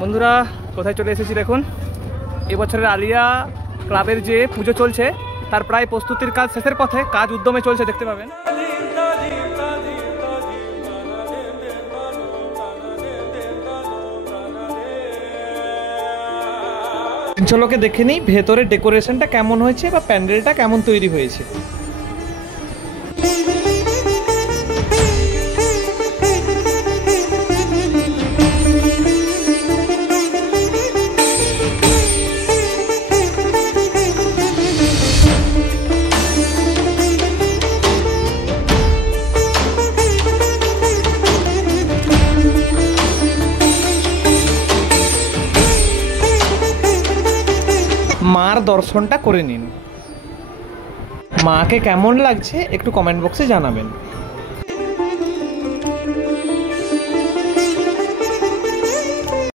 বন্ধুরা কোথায় চলে এসেছি দেখুন, এবছরের আলিয়া ক্লাবের যে পুজো চলছে তার প্রায় প্রস্তুতির কাজ শেষের পথে, কাজ উদ্যমে চলছে দেখতে পাবেন। চলোকে দেখে নিই ভেতরের ডেকোরেশনটা কেমন হয়েছে বা প্যান্ডেলটা কেমন তৈরি হয়েছে। মার দর্শনটা করে নিন। মাকে কেমন লাগছে একটু কমেন্ট বক্সে জানাবেন।